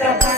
Thank you.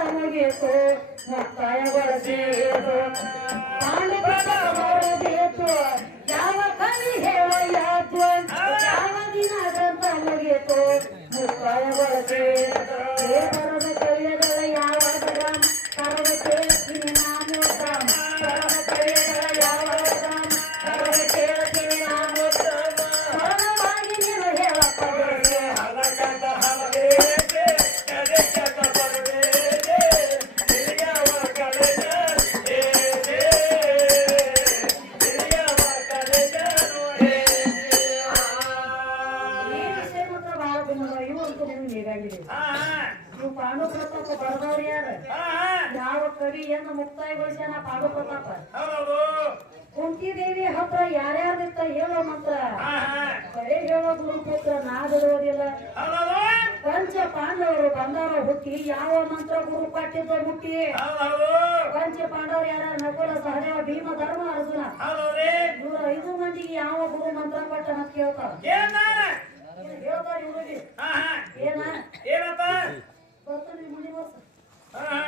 ದಿನದಂತ ಮುಗಿತು ನೀವು ಪಾಂಡು ಪ್ರತಾಪ ಯಾವ ಯಾರು ಯಾವ ಕವಿ ಎಂದು ಮುಕ್ತಾಯಗೊಳಿಸ್ಯಾನ ಪಾಂಡು ಪ್ರತಾಪ ಕುಂತಿದೇವಿ ಹತ್ರ ಯಾರ್ಯಾರ್ದಿತ್ತ ಹೇಳೋ ಮಂತ್ರ ಕರೆ ಹೇಳೋ ಗುರುಪುತ್ರ ನಾ ಬಿಡುವುದಿಲ್ಲ ಪಂಚ ಪಾಂಡವರು ಬಂದಾರ ಹುಟ್ಟಿ ಯಾವ ಮಂತ್ರ ಗುರು ಪಟ್ಟಿದ್ದ ಮುಟ್ಟಿ ಪಂಚ ಪಾಂಡವರು ಯಾರ ನಕುಲ ಸಹದೇವ ಭೀಮ ಧರ್ಮ ಅರ್ಜುನ ನೂರ ಐದು ಮಂದಿಗೆ ಯಾವ ಗುರು ಮಂತ್ರ ಪಟ್ಟ ಅಂತ ಕೇಳ್ತಾರ ಹೇಳ್ತಾರ ಇವ್ರಿಗೆ? ಏನ All right.